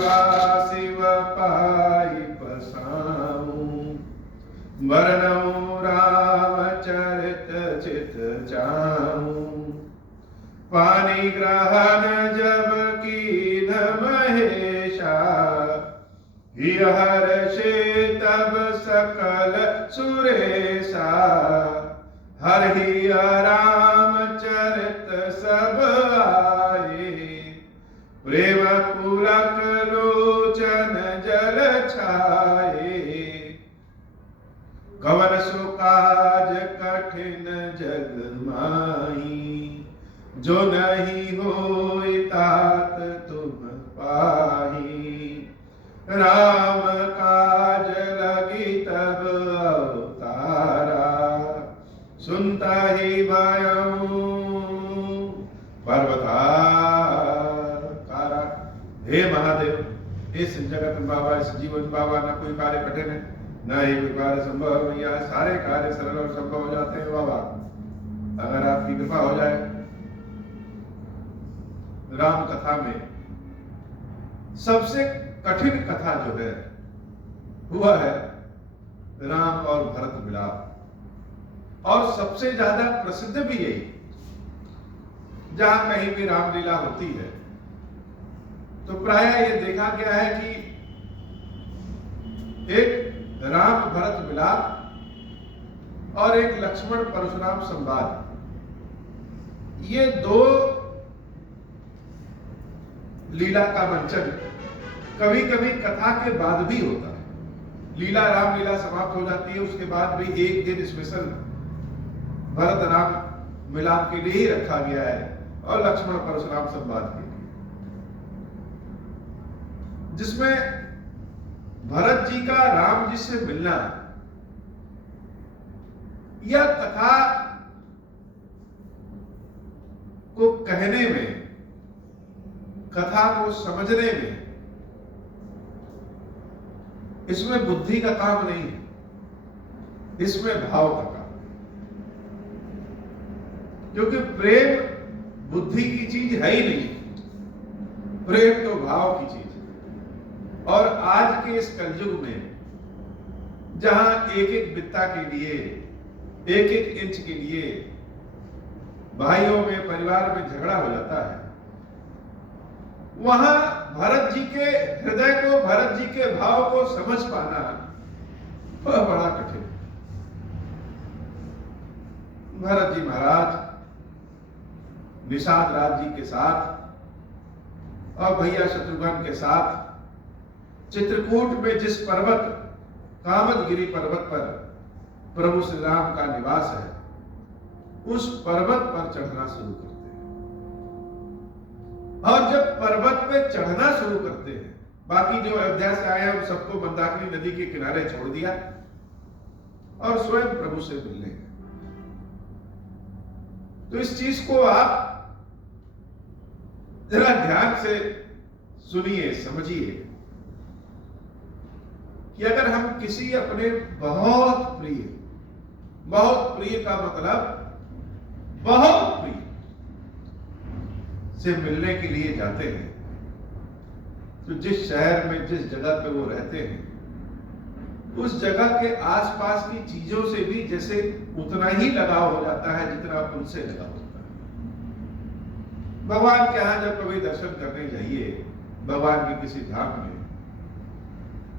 शिवा शिव पाई पसाऊं, वरनऊं रामचरित चित जाऊं। पानी ग्रहण जब कीन महेशा, हिय हर्षे तब सकल सुरेशा। हरहि रामचरित सब आए, प्रेम पुलक लोचन जल छाए। कवन सो काज कठिन जग माही, जो नहीं होई तात तुम पाही। राम काज लगी तब अवतारा, सुनता ही भयऊ पर्वताकारा। हे महादेव, इस जगत बाबा, इस जीवन बाबा, ना कोई कार्य कठिन है, ना ही कोई कार्य संभव नहीं है। सारे कार्य सरल और संभव हो जाते हैं बाबा, अगर आपकी कृपा हो जाए। राम कथा में सबसे कठिन कथा जो है हुआ है राम और भरत मिलाप, और सबसे ज्यादा प्रसिद्ध भी यही। जहां कहीं भी रामलीला होती है तो प्रायः ये देखा गया है कि एक राम भरत मिलाप और एक लक्ष्मण परशुराम संवाद, ये दो लीला का मंचन कभी कभी कथा के बाद भी होता है। लीला रामलीला समाप्त हो जाती है, उसके बाद भी एक दिन स्पेशल भरत राम मिलाप के लिए ही रखा गया है, और लक्ष्मण परशुराम संवाद के लिए, जिसमें भरत जी का राम जी से मिलना, यह कथा को कहने में, कथा को समझने में, इसमें बुद्धि का काम नहीं है, इसमें भाव का काम। क्योंकि प्रेम बुद्धि की चीज है ही नहीं, प्रेम तो भाव की चीज है। और आज के इस कलयुग में जहां एक एक बित्ता के लिए, एक एक इंच के लिए भाइयों में, परिवार में झगड़ा हो जाता है, वहां भरत जी के हृदय को, भरत जी के भाव को समझ पाना वह बड़ा कठिन। भरत जी महाराज निषाद राज जी के साथ और भैया शत्रुघ्न के साथ चित्रकूट में जिस पर्वत, कामदगिरी पर्वत पर प्रभु श्री राम का निवास है, उस पर्वत पर चढ़ना शुरू करते हैं। और जब पर्वत पे चढ़ना शुरू करते हैं, बाकी जो अयोध्या से आए हैं उन सबको मंदाकिनी नदी के किनारे छोड़ दिया और स्वयं प्रभु से मिलने गए। तो इस चीज को आप जरा ध्यान से सुनिए, समझिए कि अगर हम किसी अपने बहुत प्रिय का मतलब बहुत प्रिय से मिलने के लिए जाते हैं, तो जिस शहर में, जिस जगह पे वो रहते हैं, उस जगह के आसपास की चीजों से भी जैसे उतना ही लगाव हो जाता है जितना उनसे लगाव होता है। भगवान के यहां जब कभी दर्शन करने जाइए, भगवान के किसी धाम में,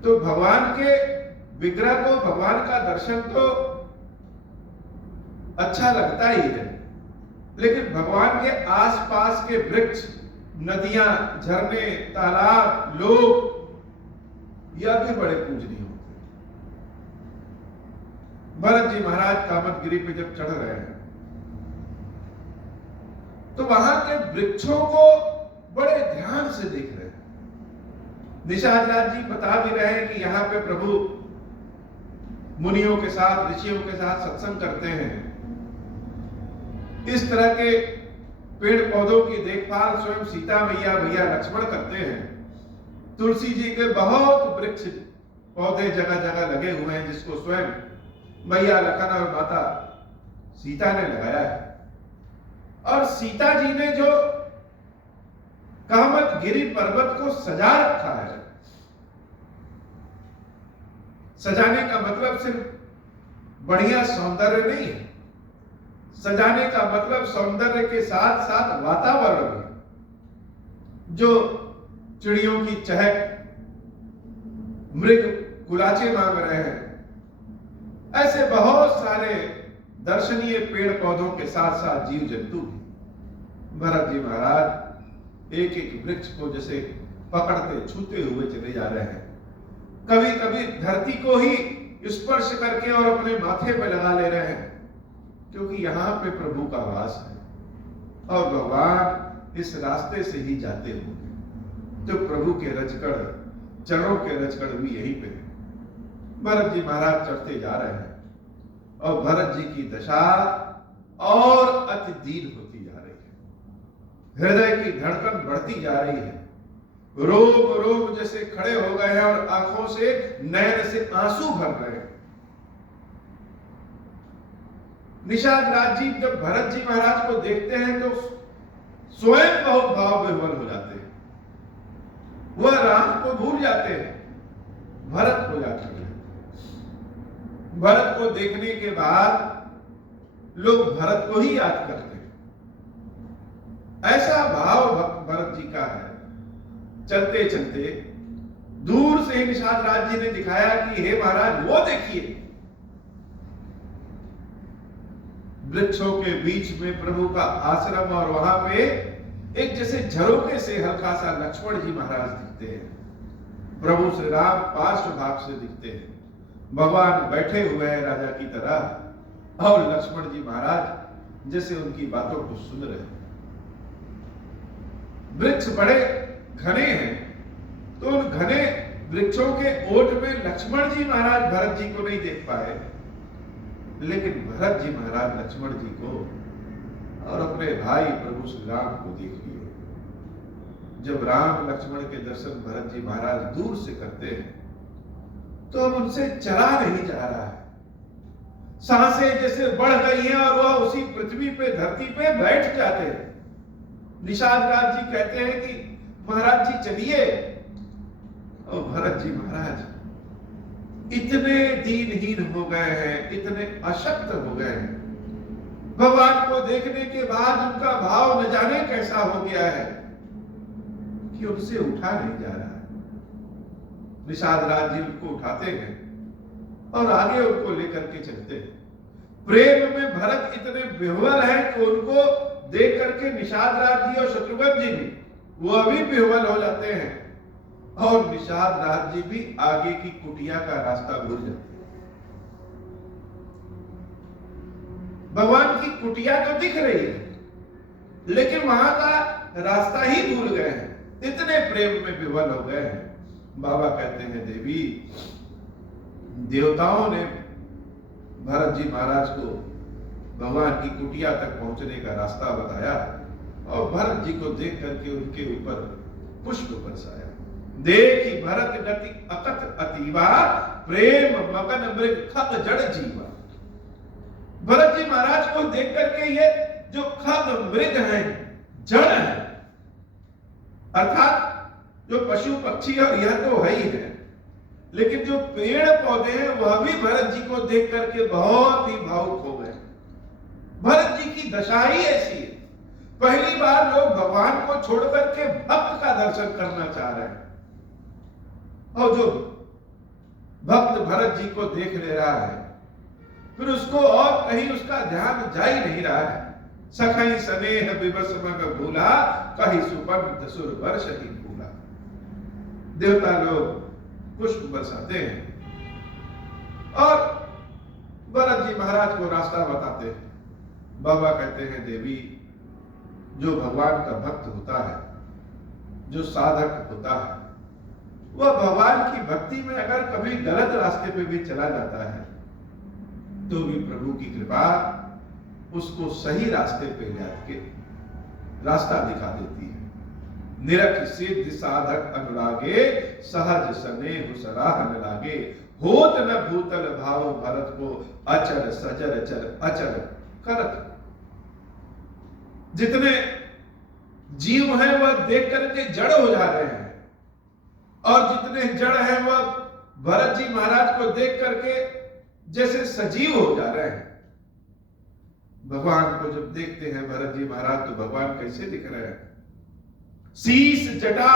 तो भगवान के विग्रह को, भगवान का दर्शन तो अच्छा लगता ही है, लेकिन भगवान के आसपास के वृक्ष, नदियां, झरने, तालाब, लोग, यह भी बड़े पूजनीय होते हैं। भरत जी महाराज कामदगिरी पे जब चढ़ रहे हैं, तो वहां के वृक्षों को बड़े ध्यान से देख रहे हैं। निषाद राज जी बता भी रहे हैं कि यहाँ पे प्रभु मुनियों के साथ, ऋषियों के साथ सत्संग करते हैं। इस तरह के पेड़ पौधों की देखभाल स्वयं सीता मैया, भैया लक्ष्मण करते हैं। तुलसी जी के बहुत वृक्ष, पौधे जगह जगह लगे हुए हैं, जिसको स्वयं भैया लखन और माता सीता ने लगाया है। और सीता जी ने जो कामत गिरी पर्वत को सजा रखा है। सजाने का मतलब सिर्फ बढ़िया सौंदर्य नहीं है, सजाने का मतलब सौंदर्य के साथ साथ वातावरण है, जो चिड़ियों की चहक, मृग कुलाचे मांग रहे हैं, ऐसे बहुत सारे दर्शनीय पेड़ पौधों के साथ साथ जीव जंतु भी। भरत जी महाराज एक एक वृक्ष को जैसे पकड़ते छूते हुए चले जा रहे हैं, कभी कभी धरती को ही स्पर्श करके और अपने माथे पर लगा ले रहे हैं, क्योंकि यहां पे प्रभु का वास है और भगवान इस रास्ते से ही जाते होंगे, तो प्रभु के रजकड़, चरणों के रजकड़ भी यहीं पे है। भरत जी महाराज चढ़ते जा रहे हैं और भरत जी की दशा और अति दीन होती जा रही है, हृदय की धड़कन बढ़ती जा रही है, रोम रोम जैसे खड़े हो गए हैं और आंखों से, नयन से आंसू भर रहे हैं। निषाद राज जी जब भरत जी महाराज को देखते हैं तो स्वयं बहुत भाव विह्वल हो जाते हैं, वह राम को भूल जाते हैं, भरत को याद कर लेते हैं। भरत को देखने के बाद लोग भरत को ही याद करते हैं, ऐसा भाव भरत जी का है। चलते चलते दूर से ही निषाद राज जी ने दिखाया कि हे महाराज वो देखिए, वृक्षों के बीच में प्रभु का आश्रम और वहां पे एक जैसे झरोके से हल्का सा लक्ष्मण जी महाराज दिखते हैं, प्रभु श्री राम पार्श्व भाग से दिखते हैं, भगवान बैठे हुए हैं राजा की तरह और लक्ष्मण जी महाराज जैसे उनकी बातों को सुन रहे हैं। वृक्ष बड़े घने हैं, तो उन घने वृक्षों के ओट में लक्ष्मण जी महाराज भरत जी को नहीं देख पाए, लेकिन भरत जी महाराज लक्ष्मण जी को और अपने भाई प्रभु श्री राम को देख लिए। जब राम लक्ष्मण के दर्शन भरत जी महाराज दूर से करते हैं तो अब उनसे चला नहीं जा रहा है, सांसें जैसे बढ़ गई हैं और वह उसी पृथ्वी पे, धरती पे बैठ जाते हैं। निषाद राज जी कहते हैं कि महाराज जी चलिए, और भरत जी महाराज इतने दीनहीन हो गए हैं, इतने अशक्त हो गए हैं, भगवान को देखने के बाद उनका भाव न जाने कैसा हो गया है कि उनसे उठा नहीं जा रहा है। निषाद राज जी उनको उठाते हैं और आगे उनको लेकर के चलते हैं। प्रेम में भरत इतने विह्वल हैं कि उनको देख करके निषाद राज जी और शत्रुघ्न जी भी वो भी विह्वल हो जाते हैं और निषाद राज जी भी आगे की कुटिया का रास्ता भूल जाते हैं। भगवान की कुटिया तो दिख रही है लेकिन वहां का रास्ता ही भूल गए हैं, इतने प्रेम में विह्वल हो गए हैं। बाबा कहते हैं देवी, देवताओं ने भरत जी महाराज को भगवान की कुटिया तक पहुंचने का रास्ता बताया और भरत जी को देख करके उनके ऊपर पुष्प बरसाया। देखी भरत गति अकथ अतीवा, प्रेम मगन मृग खग जड़ जीवा। भरत जी महाराज को देख करके ये जो खग मृग है, जड़ है, अर्थात जो पशु पक्षी और यह तो है ही है, लेकिन जो पेड़ पौधे हैं वह भी भरत जी को देख करके बहुत ही भावुक हो गए। भरत जी की दशा ही ऐसी है, पहली बार लोग भगवान को छोड़ करके भक्त का दर्शन करना चाह रहे हैं और जो भक्त भरत जी को देख ले रहा है फिर उसको और कहीं उसका ध्यान जा ही नहीं रहा है। सखई स्नेह विवश मग भूला, कहीं सुपन सुर वर्ष ही भूला। देवता लोग पुष्प बरसाते हैं और भरत जी महाराज को रास्ता बताते हैं। बाबा कहते हैं देवी, जो भगवान का भक्त होता है, जो साधक होता है, वह भगवान की भक्ति में अगर कभी गलत रास्ते पे भी चला जाता है तो भी प्रभु की कृपा उसको सही रास्ते पे ले के रास्ता दिखा देती है। निरख सिद्ध साधक अनुरागे, सहज स्नेह सराह न लागे। होत न भूतल भाव भरत को, अचर सजर चर अचर करत। जितने जीव हैं वह देख करके जड़ हो जा रहे हैं, और जितने जड़ हैं वह भरत जी महाराज को देख करके जैसे सजीव हो जा रहे हैं। भगवान को जब देखते हैं भरत जी महाराज तो भगवान कैसे दिख रहे हैं? शीस जटा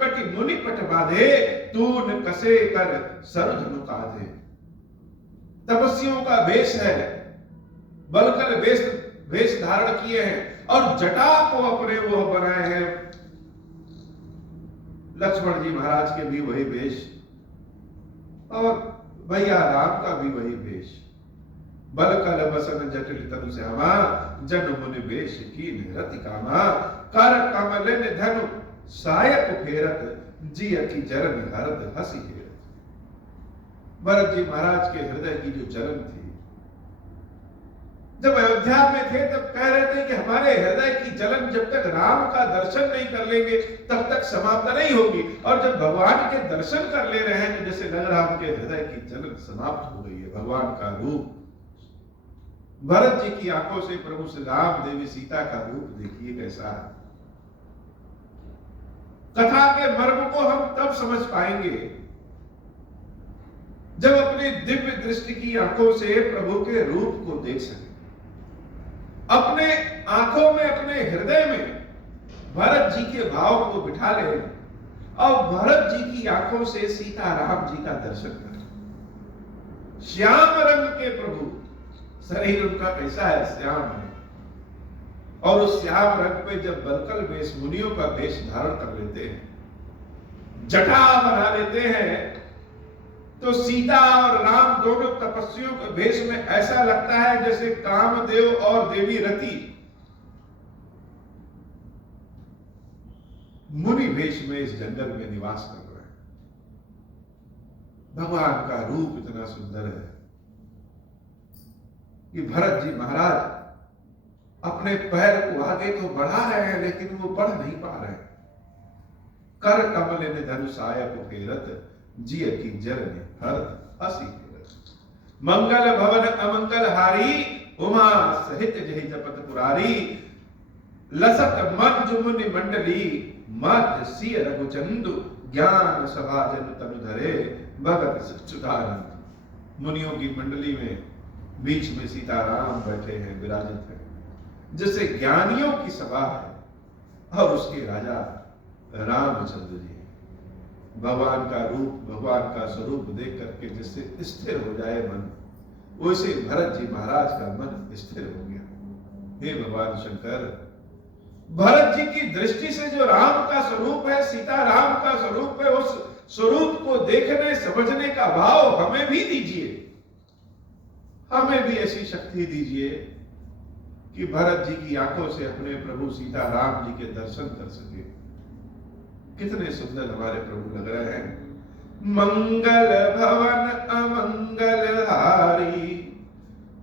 कटि मुनि पट बाधे, तून कसे कर सर धनु काधे। तपस्वियों का वेश है, बलकर वेश धारण किए हैं और जटा को अपने वो बनाए हैं। लक्ष्मण जी महाराज के भी वही वेश और भैया राम का भी वही वेश। बल कल बसन जटिल तनु श्यामा, जन मुनि वेश कीन रति कामा। कर कमल धनु सायक फेरत, जिय की जरन हरत हसी हेरत। भरत जी महाराज के हृदय की जो जलन थी, जब अयोध्या में थे तब कह रहे थे कि हमारे हृदय की जलन जब तक राम का दर्शन नहीं कर लेंगे तब तक समाप्त नहीं होगी। और जब भगवान के दर्शन कर ले रहे हैं तो जैसे लग रहा उनके हृदय की जलन समाप्त हो गई है। भगवान का रूप, भरत जी की आंखों से प्रभु श्री राम देवी सीता का रूप देखिए कैसा है। कथा के मर्म को हम तब समझ पाएंगे जब अपनी दिव्य दृष्टि की आंखों से प्रभु के रूप को देख सके। अपने आंखों में, अपने हृदय में भरत जी के भाव को बिठा ले और भरत जी की आंखों से सीता राम जी का दर्शन करें। श्याम रंग के प्रभु, शरीर उनका कैसा है? श्याम है। और उस श्याम रंग पे जब बलकल वेश, मुनियों का वेश धारण कर लेते हैं, जटा बना लेते हैं, तो सीता और राम दोनों तपस्वियों के वेश में ऐसा लगता है जैसे कामदेव और देवी रति मुनि वेश में इस जंगल में निवास कर रहे हैं। भगवान का रूप इतना सुंदर है कि भरत जी महाराज अपने पैर को आगे तो बढ़ा रहे हैं लेकिन वो बढ़ नहीं पा रहे। कर कमल ने धनुषाय को फेरत, जिय की जरने हरत हसी हेरत। मंगल भवन अमंगल हारी, उमा सहित जहि जपत पुरारी। लसत मंजु मुनि मंडली, मध्य सिय रघुचंदु। ज्ञान सभा जन तनु धरे, भगत सच्चिदानंद। मुनियों की मंडली में बीच में सीताराम बैठे हैं, विराजित हैं, जैसे ज्ञानियों की सभा है और उसके राजा रामचंद्र जी। भगवान का रूप, भगवान का स्वरूप देख करके जिससे स्थिर हो जाए मन, वैसे भरत जी महाराज का मन स्थिर हो गया। हे भगवान शंकर, भरत जी की दृष्टि से जो राम का स्वरूप है, सीता राम का स्वरूप है, उस स्वरूप को देखने समझने का भाव हमें भी दीजिए। हमें भी ऐसी शक्ति दीजिए कि भरत जी की आंखों से अपने प्रभु सीता राम जी के दर्शन कर सके। कितने सुंदर हमारे प्रभु लग रहे हैं। मंगल भवन अमंगल हारी,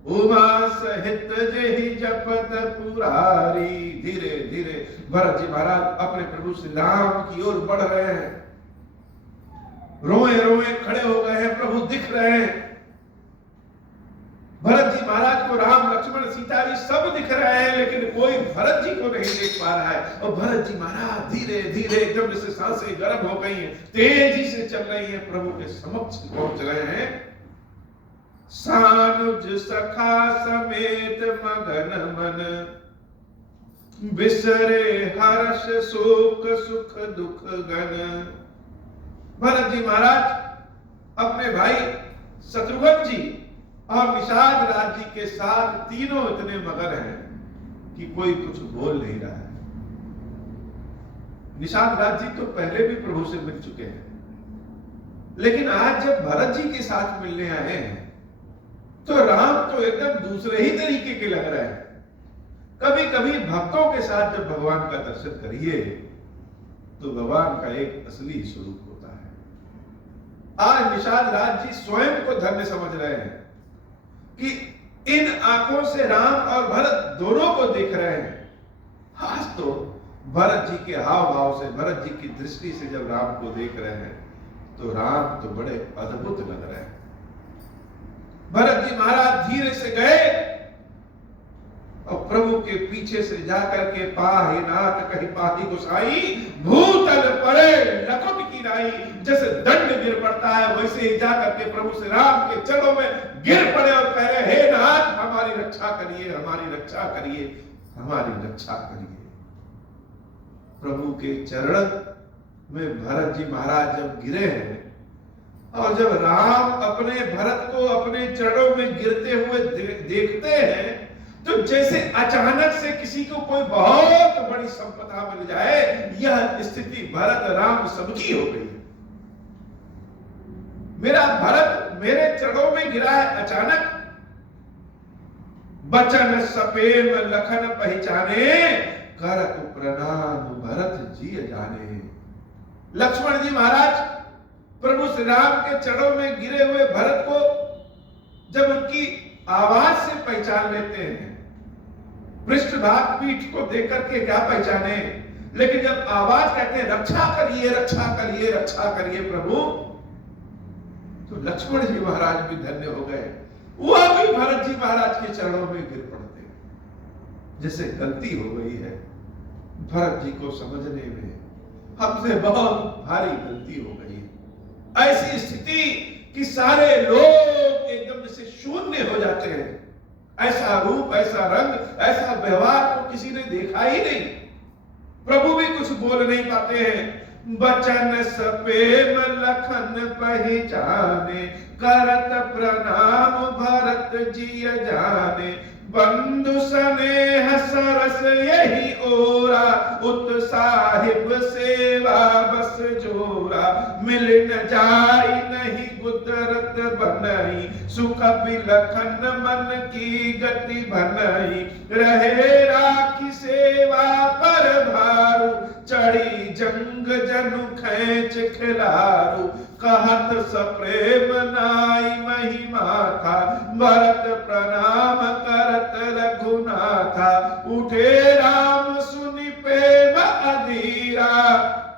उमा सहित जहि जपत पुरारी। धीरे धीरे भरत जी महाराज अपने प्रभु श्री राम की ओर बढ़ रहे हैं। रोए रोए खड़े हो गए हैं, प्रभु दिख रहे हैं। भरत जी महाराज को राम लक्ष्मण सीता जी सब दिख रहे हैं, लेकिन कोई भरत जी को नहीं देख पा रहा है। और भरत जी महाराज धीरे धीरे एकदम जैसे सांसें गर्म हो गई हैं, तेजी से चल रही हैं, प्रभु के समक्ष पहुंच रहे हैं। सानुज सखा समेत मगन मन, बिसरे हर्ष शोक सुख दुख गन। भरत जी महाराज अपने भाई शत्रुघ्न जी और निषाद राज जी के साथ तीनों इतने मगन हैं कि कोई कुछ बोल नहीं रहा है। निषाद राज जी तो पहले भी प्रभु से मिल चुके हैं, लेकिन आज जब भरत जी के साथ मिलने आए हैं तो राम तो एकदम दूसरे ही तरीके के लग रहे हैं। कभी कभी भक्तों के साथ जब भगवान का दर्शन करिए तो भगवान का एक असली स्वरूप होता है। आज निषाद राज जी स्वयं को धन्य समझ रहे हैं कि इन आंखों से राम और भरत दोनों को देख रहे हैं। आज तो भरत जी के हाव भाव से, भरत जी की दृष्टि से जब राम को देख रहे हैं तो राम तो बड़े अद्भुत लग रहे हैं। भरत जी महाराज धीरे से गए और प्रभु के पीछे से जाकर के पाहि नाथ कहीं पाहि गोसाई भूतल परे लखुट की नाई, जैसे दंड गिर पड़ता है वैसे ही जाकर के प्रभु श्री राम के चरणों में गिर पड़े और कह रहे हे नाथ हमारी रक्षा करिए, हमारी रक्षा करिए, हमारी रक्षा करिए। प्रभु के चरण में भरत जी महाराज जब गिरे हैं और जब राम अपने भरत को अपने चरणों में गिरते हुए देखते हैं तो जैसे अचानक से किसी को कोई बहुत बड़ी संपदा मिल जाए, यह स्थिति भरत राम सबकी हो गई। मेरा भरत मेरे चरणों में गिरा है अचानक, बचन सपेम लखन पहचाने, करत प्रणाम भरत जी जाने। लक्ष्मण जी महाराज प्रभु श्री राम के चरणों में गिरे हुए भरत को जब उनकी आवाज से पहचान लेते हैं, पृष्ठभाग पीठ को देख करके क्या पहचाने, लेकिन जब आवाज कहते हैं रक्षा करिए रक्षा करिए रक्षा करिए प्रभु, तो लक्ष्मण जी महाराज भी धन्य हो गए। वह भी भरत जी महाराज के चरणों में गिर पड़ते। जैसे गलती हो गई है भरत जी को समझने में, हमसे बहुत भारी गलती हो गई है। ऐसी स्थिति कि सारे लोग एकदम से शून्य हो जाते हैं। ऐसा रूप, ऐसा रंग, ऐसा व्यवहार तो किसी ने देखा ही नहीं। प्रभु भी कुछ बोल नहीं पाते हैं। बचन सपेम लखन पहचाने, करत प्रणाम भरत जी जाने। बंधु स्नेह सरस यही ओरा, उत साहिब सेवा बस जोरा। मिल न जाई नहीं गुदरत बनई, सुख बिलखन मन की गति बनई। रहे राखी सेवा पर भारू, चढ़ी जंग जनु खेच खिलारू। कहत सप्रेम नाई महिमा था, भरत प्रणाम करत रघुनाथा। उठे राम सुनि प्रेम अधीरा,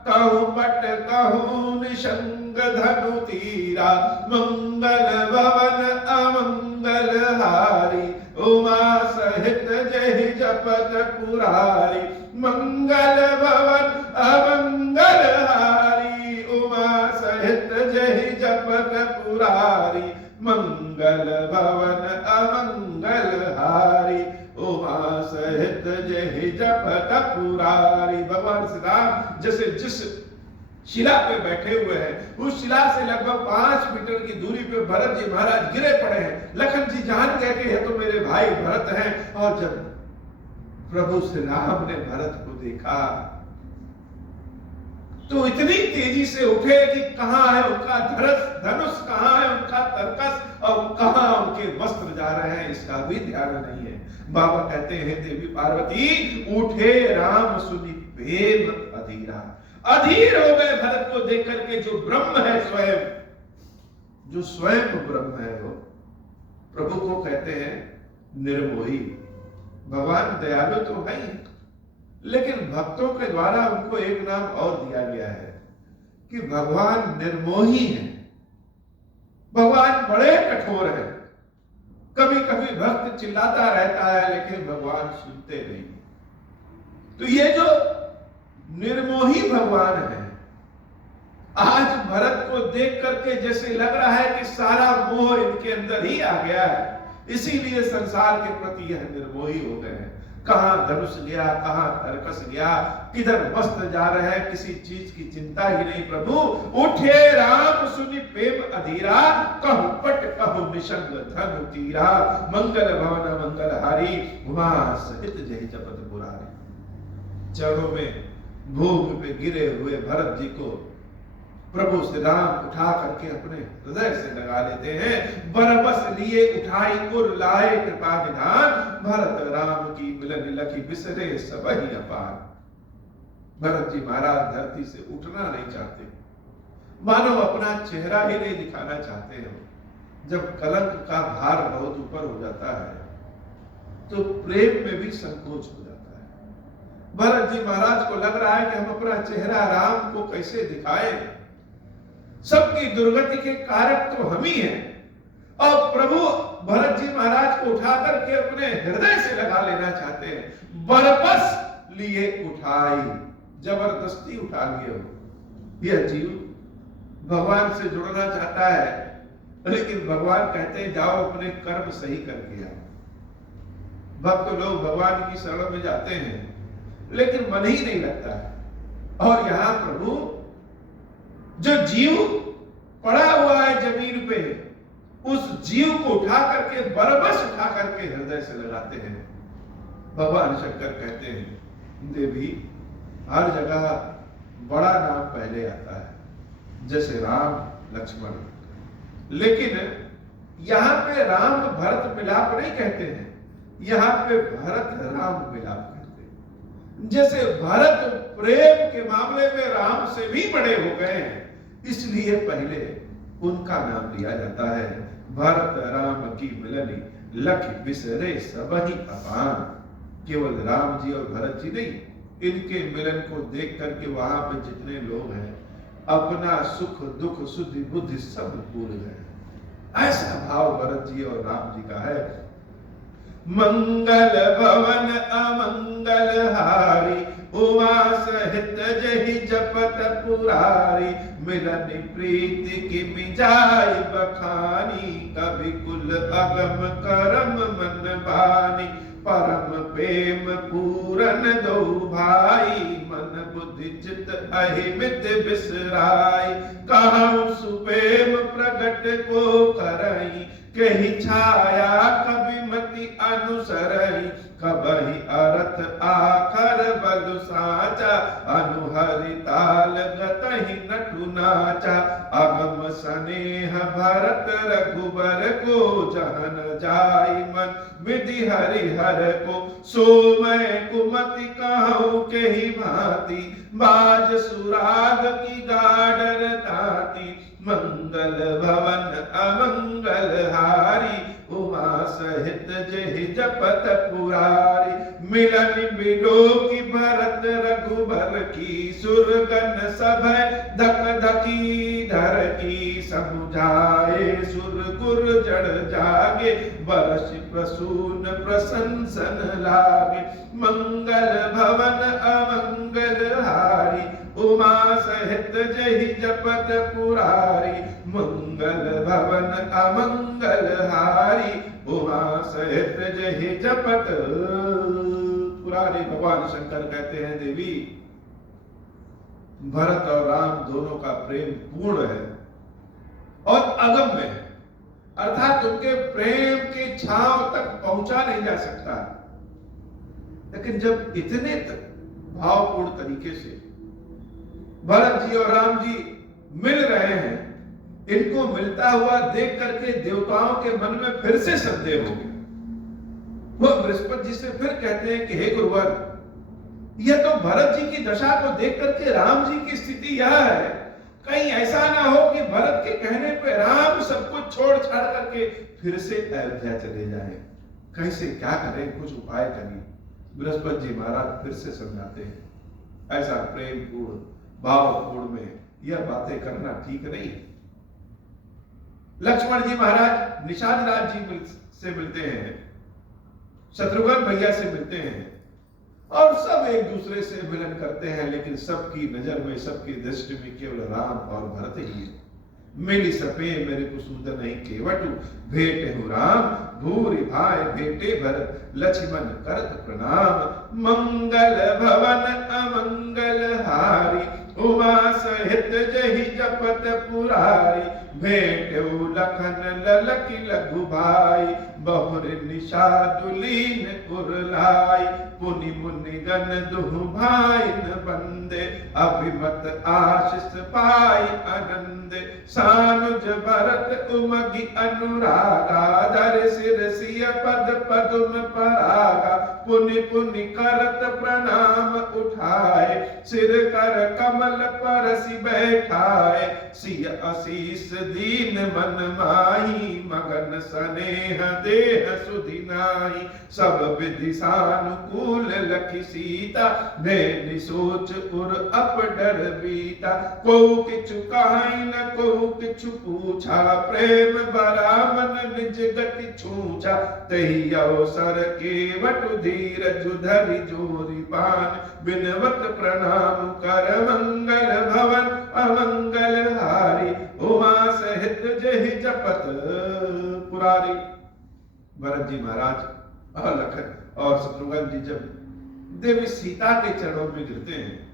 कहूं पट कहूं निशंग धनु तीरा। मंगल भवन अमंगल हारी, उमा सहित जय जपत पुरारी। मंगल भवन अमंगल हारी, उमा सहित जय जपत पुरारी। मंगल भवन अमंगल हारी, उमा सहित जय जपत पुरारी। भगवान श्री राम जैसे जिस शिला पे बैठे हुए हैं, उस शिला से लगभग 5 मीटर की दूरी पे भरत जी महाराज गिरे पड़े हैं। लखन जी जान गए कि ये तो मेरे भाई भरत हैं। और जब प्रभु श्री राम ने भरत को देखा तो इतनी तेजी से उठे कि कहां है उनका धनुष, कहां है उनका तरकस और कहां उनके वस्त्र जा रहे हैं, इसका भी ध्यान नहीं है। बाबा कहते हैं देवी पार्वती उठे राम सुनि प्रेम अधीरा। अधीर हो गए भरत को देख करके, जो ब्रह्म है स्वयं, जो स्वयं ब्रह्म है वो प्रभु को कहते हैं निर्मोही। भगवान दयालु तो है ही, लेकिन भक्तों के द्वारा उनको एक नाम और दिया गया है कि भगवान निर्मोही है। भगवान बड़े कठोर है। कभी कभी भक्त चिल्लाता रहता है लेकिन भगवान सुनते नहीं। तो ये जो निर्मोही भगवान है, आज भरत को देख करके जैसे लग रहा है कि सारा मोह इनके अंदर ही आ गया है, इसीलिए संसार के प्रति यह निर्मोही हो गए हैं। कहां धनुष गया, कहां तरकस गया, किधर वस्त्र जा रहे हैं, किसी चीज की चिंता ही नहीं। प्रभु उठे राम सुनि प्रेम अधीरा, कहु पट कहु निशंग धनु तीरा। मंगल भवन मंगल हारी, उमा सहित जय जपत पुरारी। चरणों में भूमि पे गिरे हुए भरत जी को प्रभु श्री राम उठा करके अपने हृदय से लगा लेते हैं। बरबस लिए उठाई कुल लाए कृपा निधान, भरत राम की मिलन लखी बिसरे सबहि अपार। भरत जी महाराज धरती से उठना नहीं चाहते, मानो अपना चेहरा ही नहीं दिखाना चाहते हो। जब कलंक का भार बहुत ऊपर हो जाता है तो प्रेम में भी संकोच हो जाता है। भरत जी महाराज को लग रहा है कि हम अपना चेहरा राम को कैसे दिखाएं, सबकी दुर्गति के कारक तो हम ही हैं। और प्रभु भरत जी महाराज को उठा करके अपने हृदय से लगा लेना चाहते हैं। बरबस लिए उठाई, जबरदस्ती उठा लिए हो। यह जीव भगवान से जुड़ना चाहता है, लेकिन भगवान कहते हैं जाओ अपने कर्म सही करके आओ। भक्त लोग भगवान की शरण में जाते हैं, लेकिन मन ही नहीं लगता है। और यहां प्रभु जो जीव पड़ा हुआ है जमीन पे, उस जीव को उठा करके, बरबस उठा करके हृदय से लगाते हैं। भगवान शंकर कहते हैं देवी, हर जगह बड़ा नाम पहले आता है, जैसे राम लक्ष्मण, लेकिन यहां पे राम भरत मिलाप नहीं कहते हैं, यहां पे भरत राम मिलाप कहते हैं। जैसे भरत प्रेम के मामले में राम से भी बड़े हो गए हैं, इसलिए पहले उनका नाम लिया जाता है। भरत राम की मिलनी, लख बिसरे सबहि अपान। केवल राम जी और भरत जी नहीं, इनके मिलन को देख करके वहां पे जितने लोग हैं, अपना सुख दुख सुधि बुद्धि सब भूल गए। ऐसा भाव भरत जी और राम जी का है। मंगल भवन अमंगल हारी, उमा सहित जहि जपत पुरारी। मिलन प्रीति की मिजाई बखानी, कवि कुल अगम करम मन बानी। परम प्रेम पूरन दो भाई, मन बुद्धि चित अहिमित बिसराई। कहूँ सुप्रेम प्रगट को करई, कही छाया कवि मति अनुसरई। कबहि अर्थ आखर बल साचा, अनुहरि ताल गतहि नटु नाचा। अगम स्नेह भरत रघुबर को, जहन जाई मन विधि हरिहर को। सो मैं कुमति कहूँ केहि भांति, बाज सुराग की गाडर ताती। मंगल भवन अमंगल हारी, उमा सहित जेहि जपत पुरारी। मिलन बिलोकी भरत रघुबर की, सुरगन सभय धक धकी धर की। समुझाए सुर गुर जड़ जागे, बरस प्रसून प्रशंसन लागे। मंगल भवन अमंगल हारी, उमा सहित जहि जपत पुरारी। मंगल भवन अमंगल हारी, उमा सहित जहि जपत पुरारी। भगवान शंकर कहते हैं देवी, भरत और राम दोनों का प्रेम पूर्ण है और अगम्य है, अर्थात उनके प्रेम के छांव तक पहुंचा नहीं जा सकता। लेकिन जब इतने भावपूर्ण तरीके से भरत जी और राम जी मिल रहे हैं, इनको मिलता हुआ देख करके देवताओं के मन में फिर से संदेह हो गया। वो बृहस्पति जी से फिर कहते हैं कि हे गुरुवर, यह तो भरत जी की दशा को देख करके राम जी की स्थिति यह है, कहीं ऐसा ना हो कि भरत के कहने पे राम सब कुछ छोड़ छाड़ करके फिर से अयोध्या चले जाए। कैसे क्या करें, कुछ उपाय करिए। बृहस्पति जी महाराज फिर से समझाते हैं, ऐसा प्रेम पूर्ण भावपूर्ण में यह बातें करना ठीक नहीं है। लक्ष्मण जी महाराज निषाद राज जी से मिलते हैं, शत्रुघ्न भैया से मिलते हैं, और सब एक दूसरे से मिलन करते हैं, लेकिन सबकी नजर में, सबकी दृष्टि में केवल राम और भरत ही है। मिली सपे मेरे कुसूद नहीं केवटु, भेटे हूँ राम भूरि भाई भेटे भरत, लक्ष्मण करत प्रणाम। मंगल भवन अमंगल हारी, उमा सहित जहि जपत पुरारी। भेटऊ लखन ललकी लघु भाई, बहुर निषादुलीन उरलाई। पुनि मुनि गण दुहु भाई न बंदे, अभिमत आशीष पाई आनंद। सानुज भरत उमगी अनुरागा, धर सिर सिय पद पदुम परागा। पुनि पुनि करत प्रणाम उठाए, सिर कर कमल परसि बैठाए। सिय आशीष दीन मन माही, मगन स्नेह देह सुधि नाई। सब विधि सानुकूल लखि सीता, भेनि सोच उर अप डर बीता। को किछु कहाई न को किछु पूछा, प्रेम भरा मन निज गति छूछा, तही अवसर केवट धीरज धरि जोरी पान, बिनवत प्रणाम कर मंगल भवन अमंगल हारी, उमा सहित जहि जपत पुरारी। भरत जी महाराज और लखन और शत्रुघ्न जी जब देवी सीता के चरणों में गिरते हैं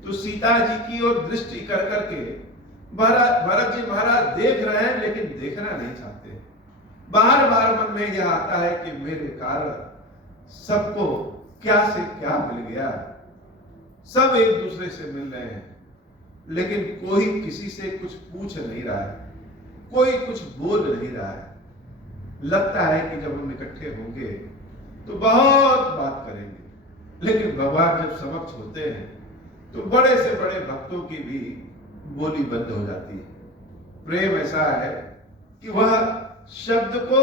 तो सीता जी की ओर दृष्टि कर करके भरत जी महाराज देख रहे हैं, लेकिन देखना नहीं चाहते। बार बार मन में यह आता है कि मेरे कारण सबको क्या से क्या मिल गया, सब एक दूसरे से मिल रहे हैं, लेकिन कोई किसी से कुछ पूछ नहीं रहा है, कोई कुछ बोल नहीं रहा है। लगता है कि जब हम इकट्ठे होंगे तो बहुत बात करेंगे, लेकिन भगवान जब समक्ष होते हैं तो बड़े से बड़े भक्तों की भी बोली बंद हो जाती है। प्रेम ऐसा है कि वह शब्द को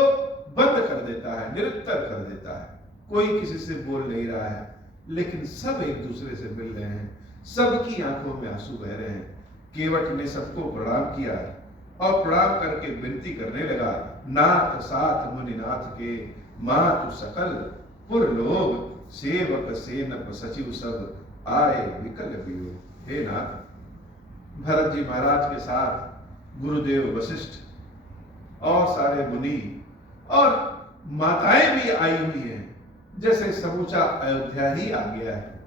बंद कर देता है, निरुत्तर कर देता है। कोई किसी से बोल नहीं रहा है, लेकिन सब एक दूसरे से मिल रहे हैं, सबकी आंखों में आंसू बह रहे हैं। केवट ने सबको प्रणाम किया और प्रणाम करके विनती करने लगा, नाथ साथ मुनिनाथ के, मातु सकल पुर लोग, सेवक सेनप सचिव सब आए विकल वियोग। हे नाथ, भरत जी महाराज के साथ गुरुदेव वशिष्ठ और सारे मुनि और माताएं भी आई हुई हैं, जैसे समूचा अयोध्या ही आ गया है।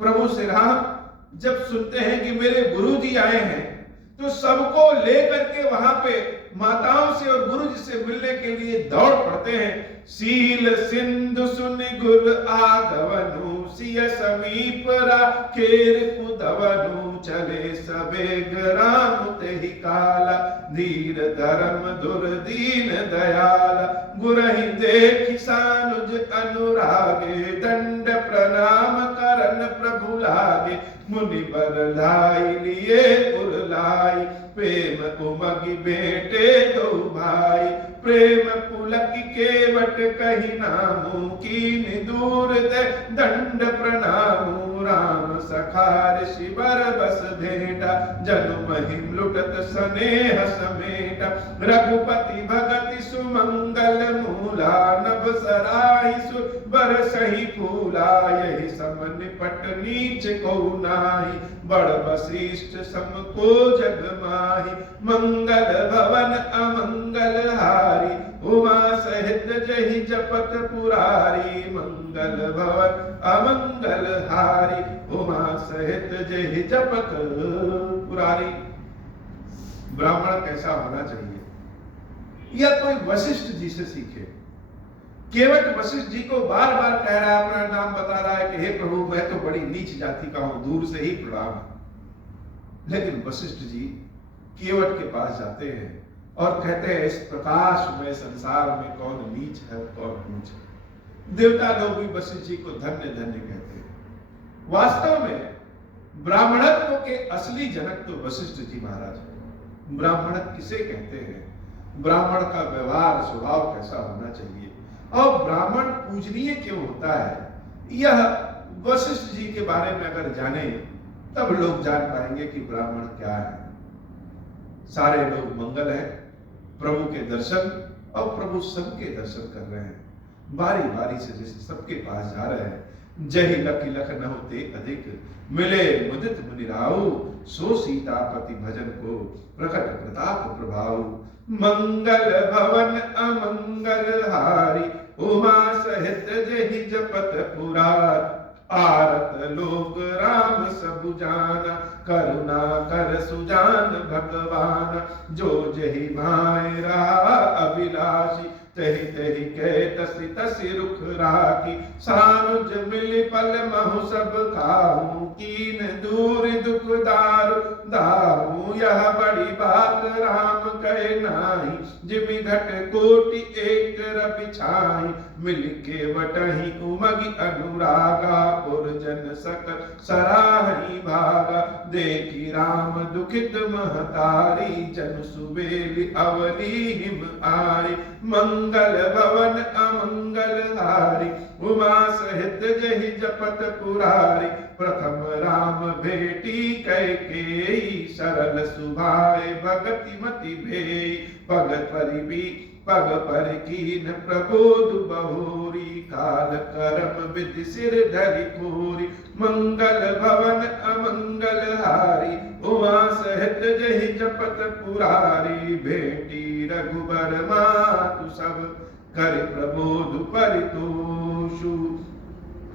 प्रभु श्री राम जब सुनते हैं कि मेरे गुरु जी आए हैं तो सबको लेकर के वहां पे माताओं से और गुरु जी से मिलने के लिए दौड़ पड़ते हैं। सील सिंधु सुनि गुर आगवनु, सिय समीप राखेर पुदवनु, चले सबेग राम तेहि काला, धीर धर्म दुर्दीन दयाला, गुरहि देखि सानुज अनुरागे, दंड प्रणाम करन प्रभु लागे, मुनि बर लाई लिए उरलाई, प्रेम उमगी बेटे दो भाई, प्रेम पुलक केवट कही नामू, कीन दूर दे दंड प्रणामू, राम सखार शिवर बस भेटा, जनु महिम लुटत स्नेह समेटा, रघुपति भगति सुमंगल मूला, नभ सराहि सुबर सही फूला, यही सम निपट नीच को नाही, बड़ वशिष्ठ सम को जग माही, मंगल भवन अमंगल हारी, उमा सहित जहि जपत पुरारी, मंगल भवन अमंगल हारी, उमा सहित जहि जपत पुरारी। ब्राह्मण कैसा होना चाहिए, यह कोई वशिष्ठ जी से सीखे। केवट वशिष्ठ जी को बार बार कह रहा है, अपना नाम बता रहा है कि हे प्रभु, मैं तो बड़ी नीच जाति का हूं, दूर से ही प्रणाम। लेकिन वशिष्ठ जी केवट के पास जाते हैं और कहते हैं, इस प्रकाशमय संसार में कौन नीच है कौन ऊंच है। देवता लोग भी वशिष्ठ जी को धन्य धन्य कहते हैं। वास्तव में ब्राह्मणत्व के असली जनक तो वशिष्ठ जी महाराज है। ब्राह्मण किसे कहते हैं, ब्राह्मण का व्यवहार स्वभाव कैसा होना चाहिए और ब्राह्मण पूजनीय क्यों होता है, यह वशिष्ठ जी के बारे में अगर जाने तब लोग जान पाएंगे कि ब्राह्मण क्या है। सारे लोग मंगल है, प्रभु के दर्शन और प्रभु सबके दर्शन कर रहे हैं, बारी बारी से जैसे सबके पास जा रहे हैं। जहि लखि लख न होते अधिक, मिले मुदित मुनि राऊ, सो सीतापति भजन को प्रकट प्रताप प्रभाव, मंगल भवन अमंगल हारी, उमा सहित जहि जपत पुरार, आरत लोक राम सबु जाना, करुणा कर सुजान भगवान, जो जहि भाई रहा अभिलाषी, तहि तहि के तसि तसि रुख राखी, सानुज मिलि पल महु सब खाऊं, कीन दूर दुख दारु दाऊ, यह बड़ी बात राम कहे नाही, जिमि घट कोटि एक रवि छाई, मिल के वटहि उमगि अनुरागा, पुरजन सकल सराहि भागा, देखी राम दुखित महतारी, जन सुबेली अवनी हिम आरी, मंगल भवन अमंगल हारी, उमा सहित जहि जपत पुरारी, प्रथम राम भेटी कैकेयी, सरल सुभाए भगति मति भेई, पग पर कीन प्रबोध बहोरी, काल करम विधि सिर धरि कोरी, मंगल भवन अमंगल हारी, उमा सहित जहि जपत पुरारी, भेटी रघुबर मातु सब कर प्रबोध परितोषु,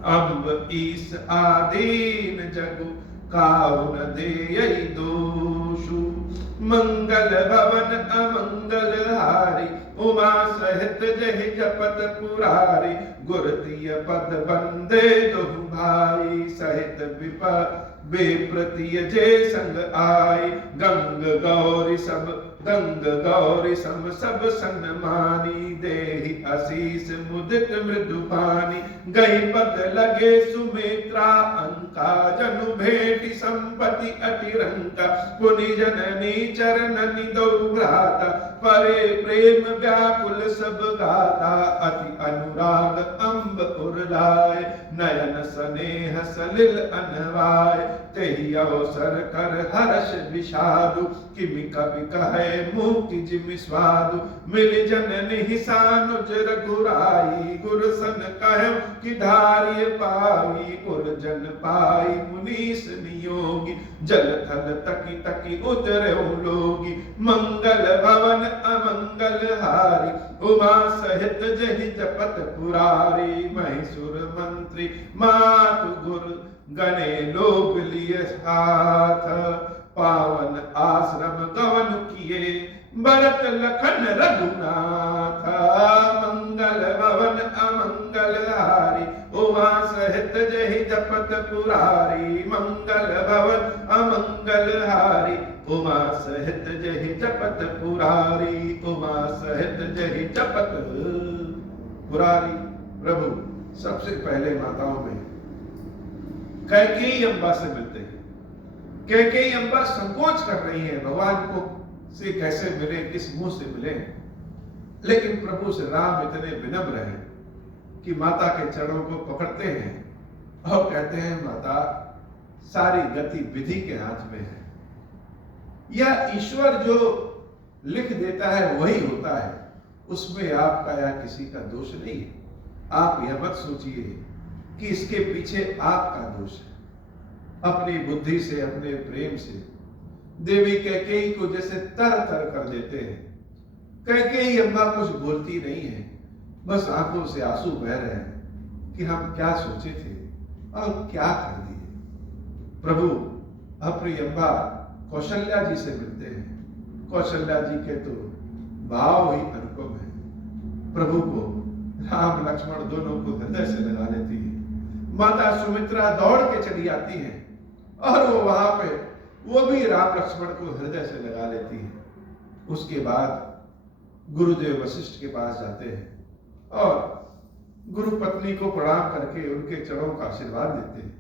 अम्ब ईस आदीन जगु काउन देयई दोषु, मंगल भवन अमंगल हारी, उमा सहित जहि जपत पुरारी, गुरतीय पद बंदे दोहु भाई, सहित बेप्रतिय जे संग आई, गंग गौरी सम सब सन्मानी, देहि आशीष मुदित मृदु पानी, गई पद लगे सुमित्रा अंका, जनु भेटी संपत्ति अतिरंका, पुनि जननी चरणनि दो भ्राता, परे प्रेम व्याकुल सब गाता, अति अनुराग अम्ब उरलाय, नयन स्नेह सलिल अनवाय, तेहि अवसर कर हर्ष विषादु, किमि कवि कहे मुँह की जिमि स्वादु, मिल जननि सानुज रघुराई, गुरु सन कहे कि धारिय पाई, पुर जन पाई मुनीस नियोगी, जल थल तकी तकी उतरे लोगी, मंगल भवन अमंगल हारी, उमा सहित जहि जपत पुरारी, महिषुर मंत्री मातु गुर गणे लोग लिए हाथ, पावन आश्रम गवन किए भरत लखन रघुनाथ, मंगल भवन अमंगल हारी, उमा सहित जहि जपत पुरारी, मंगल भवन अमंगल हारी, उमा सहित जहि जपत पुरारी, उमा सहित जहि जपत पुरारी। प्रभु सबसे पहले माताओं में कैकेयी अम्बा से मिलते हैं। कैकेयी अम्बा संकोच कर रही है भगवान को से कैसे मिले, किस मुंह से मिले, लेकिन प्रभु श्री राम इतने विनम्र हैं कि माता के चरणों को पकड़ते हैं और कहते हैं माता सारी गति विधि के हाथ में है, यह ईश्वर जो लिख देता है वही होता है, उसमें आपका या किसी का दोष नहीं है। आप यह मत सोचिए कि इसके पीछे आपका दोष है। अपनी बुद्धि से, अपने प्रेम से देवी कैकेयी को जैसे तर तर कर देते हैं। कैकेयी अम्बा कुछ बोलती नहीं है, बस आंखों से आंसू बह रहे हैं कि हम क्या सोचे थे और क्या कर दिए। प्रभु अपनी अम्बा कौशल्या जी से मिलते हैं। कौशल्या जी के तो भाव ही अनुपम है। प्रभु को राम लक्ष्मण दोनों को हृदय से लगा लेती है। माता सुमित्रा दौड़ के चली आती है और वो वहां पे वो भी राम लक्ष्मण को हृदय से लगा लेती है। उसके बाद गुरुदेव वशिष्ठ के पास जाते हैं और गुरु पत्नी को प्रणाम करके उनके चरणों का आशीर्वाद देते हैं।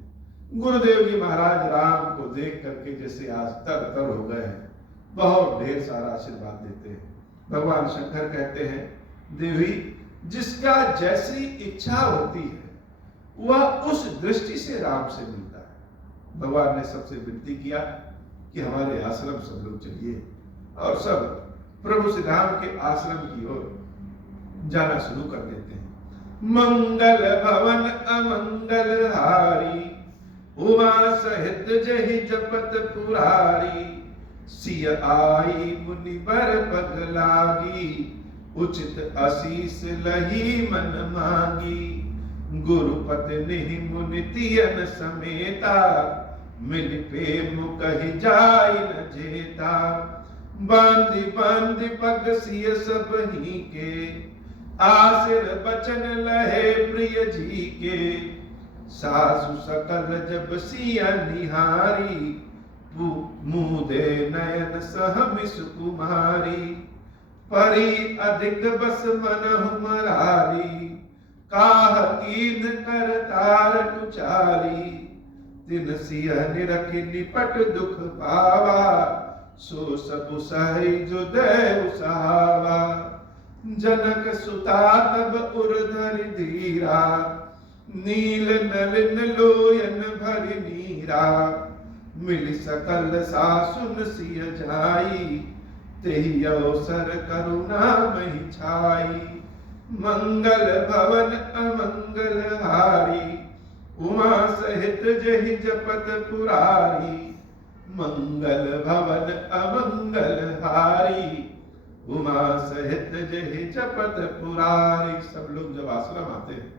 गुरुदेव जी महाराज राम को देख करके जैसे आज तर तर हो गए हैं, बहुत ढेर सारा आशीर्वाद देते हैं। भगवान शंकर कहते हैं देवी जिसका जैसी इच्छा होती है वह उस दृष्टि से राम से मिलता है। भगवान ने सबसे विनती किया कि हमारे आश्रम सब लोग चलिए और सब प्रभु श्री राम के आश्रम की ओर जाना शुरू कर देते हैं। मंगल भवन अमंगल हारी, उमा सहित जहि जपत पुरारी, सिय आई मुनि बर पग लागी, उचित आशीष लही मन मांगी, गुरुपति निहि मुनि तियन समेता, मिल प्रेम कहि जाय न जेता, बांधि बांधि पग सिय सब ही के, आसिर बचन लहे प्रिय जी के, सासु सकल जब सिया निहारी, मुदे नयन सहमि सुकुमारी, परी अधिक बस मनहु मरारी, काह कीन कर तार टुचारी, तिन सिय निरखि निपट दुख पावा, सो सब सही जो देव सहावा, जनक सुता तब उर धरि धीरा, नील नलिन लोयन भरि नीरा, मिल सकल सासुन सिय जाई, तेहि अवसर करुणा महि छाई। मंगल भवन अमंगल हारी, उमा सहित जहि जपत पुरारी। मंगल भवन अमंगल हारी, उमा सहित जहि जपत पुरारी। सब लोग जब आश्रम आते हैं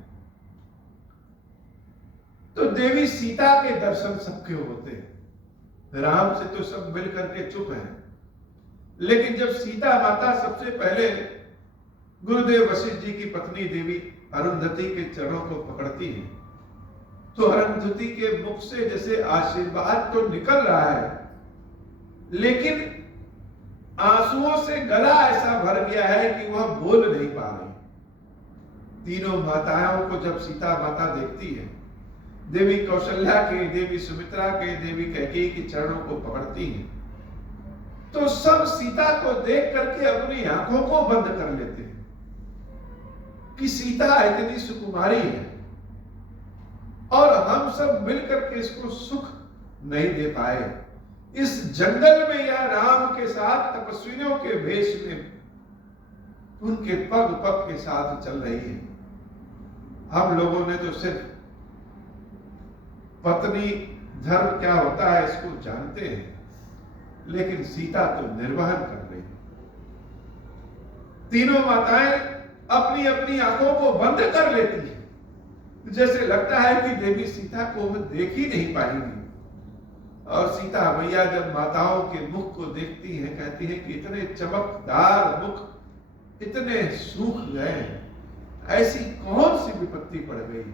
तो देवी सीता के दर्शन सबके होते हैं। राम से तो सब मिल करके चुप हैं, लेकिन जब सीता माता सबसे पहले गुरुदेव वशिष्ठ जी की पत्नी देवी अरुंधति के चरणों को पकड़ती है, तो अरुंधति के मुख से जैसे आशीर्वाद तो निकल रहा है, लेकिन आंसुओं से गला ऐसा भर गया है कि वह बोल नहीं पा रही। तीनों माताओं को जब सीता माता देखती है, देवी कौशल्या के, देवी सुमित्रा के, देवी कैकेयी के चरणों को पकड़ती हैं, तो सब सीता को देख करके अपनी आंखों को बंद कर लेते हैं कि सीता इतनी सुकुमारी है और हम सब मिलकर के इसको सुख नहीं दे पाए। इस जंगल में यह राम के साथ तपस्वियों के वेश में उनके पग पग के साथ चल रही है। हम लोगों ने तो सिर्फ पत्नी धर्म क्या होता है इसको जानते हैं, लेकिन सीता तो निर्वहन कर रही है। तीनों माताएं अपनी अपनी आंखों को बंद कर लेती हैं, जैसे लगता है कि देवी सीता को हम देख ही नहीं पाएंगी। और सीता मैया जब माताओं के मुख को देखती हैं, कहती हैं कि इतने चमकदार मुख इतने सूख गए, ऐसी कौन सी विपत्ति पड़ गई।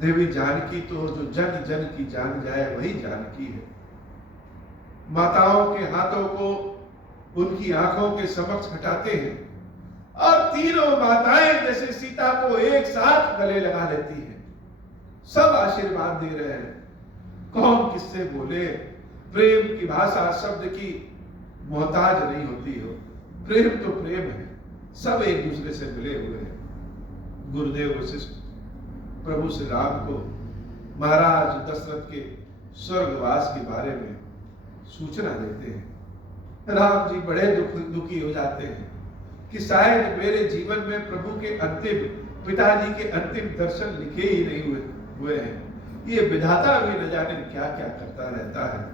देवी जानकी तो जो जन जन की जान जाए वही जानकी है। माताओं के हाथों को उनकी आंखों के समक्ष हटाते हैं और तीनों माताएं जैसे सीता को एक साथ गले लगा लेती हैं। सब आशीर्वाद दे रहे हैं। कौन किससे बोले, प्रेम की भाषा शब्द की मोहताज नहीं होती हो। प्रेम तो प्रेम है, सब एक दूसरे से मिले हुए हैं। गुरुदेव वशिष्ठ प्रभु श्री राम को महाराज दशरथ के स्वर्गवास के बारे में सूचना देते हैं। राम जी बड़े दुखी हो जाते हैं कि शायद मेरे जीवन में प्रभु के अंतिम, पिताजी के अंतिम दर्शन लिखे ही नहीं हुए हैं। ये विधाता भी न जाने क्या क्या करता रहता है।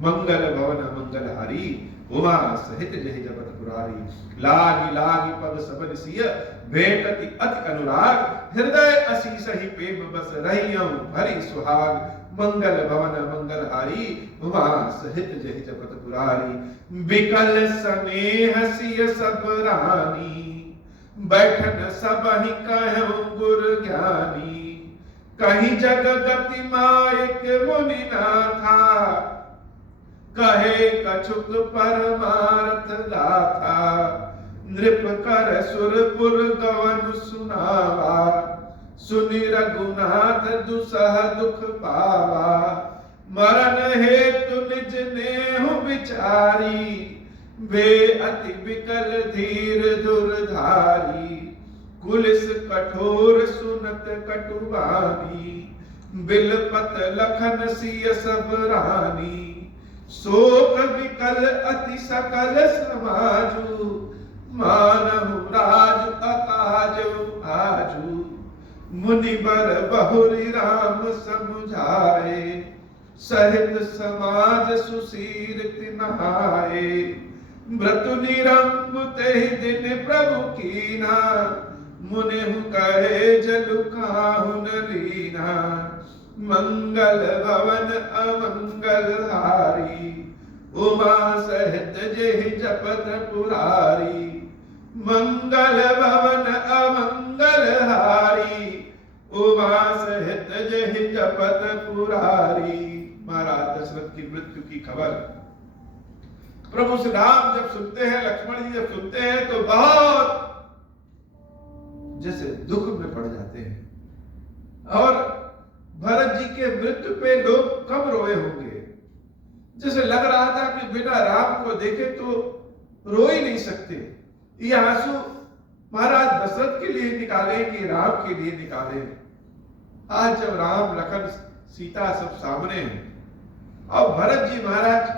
मंगल भवन मंगल हारी, उमा सहित जहि जपत पुरारी। लागी लागी पग सबन सिय, भेटति अति अनुराग। हृदय असीस ही प्रेम बस रहियौ भरी सुहाग। मंगल भवन मंगल हारी, उमा सहित जहि जपत पुरारी। बिकल स्नेह सिय सब रानी, बैठन सब ही कहूं गुर ज्ञानी। कहीं जग गति मायक मुनि ना था, कहे कछुक परमार्थ गाथा। नृप कर सुरपुर गवन सुनावा, सुनि रघुनाथ दुसह दुख पावा। मरण हेतु निज नेहु विचारी, वे अति विकल धीर दुर्धारी। कुलिस कठोर सुनत कटुवानी, बिलपत लखन सिय सब रानी। शोक विकल अति सकल समाजु, मानहु राज अकाजु आजु। मुनिबर बहुरी राम समुझाए, सहित समाज सुशीर तिन्हाए। व्रतु निरंब तेहि दिन प्रभु कीना, मुनिहु कहे जलु काहुन लीना। मंगल भवन अमंगल हारी, उमा सहित जेहि जपत पुरारी। मंगल भवन अमंगल हारी, उमा सहित जेहि जपत पुरारी। महाराज दशरथ की मृत्यु की खबर प्रभु श्री राम जब सुनते हैं, लक्ष्मण जी जब सुनते हैं तो बहुत जैसे दुख में पड़ जाते हैं। और भरत जी के मृत्यु पे लोग कम रोए होंगे। जैसे लग रहा था कि बिना राम को देखे तो रो ही नहीं सकते। ये आंसू महाराज दशरथ के लिए निकाले कि राम के लिए निकाले। आज जब राम लखन सीता सब सामने हैं और भरत जी महाराज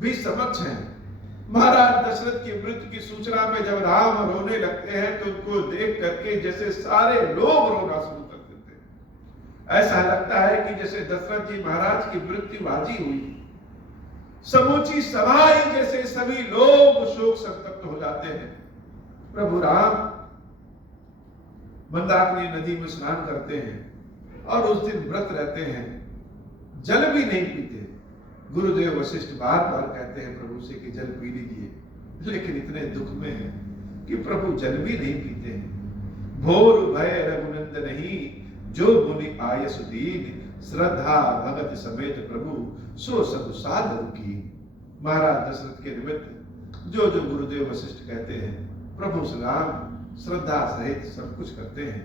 भी समक्ष हैं, महाराज दशरथ की मृत्यु की सूचना में जब राम रोने लगते हैं तो उनको देख करके जैसे सारे लोग रोना शुरू कर देते हैं। ऐसा लगता है कि जैसे दशरथ जी महाराज की मृत्यु आज ही हुई, समूची सभा ही जैसे सभी लोग शोक संतप्त हो जाते हैं। प्रभु राम मंदाकिनी नदी में स्नान करते हैं और उस दिन व्रत रहते हैं, जल भी नहीं पीते। गुरुदेव वशिष्ठ बार बार कहते हैं प्रभु से कि जल पी लीजिए, लेकिन इतने दुख में है कि प्रभु जल भी नहीं पीते हैं। भोर भय रघुनंदनहि जो मुनि आय सुदीन, श्रद्धा भगत समेत प्रभु सो सब साधु की। महाराज दशरथ के निमित्त जो जो गुरुदेव वशिष्ठ कहते हैं, प्रभु श्री राम श्रद्धा सहित सब कुछ करते हैं।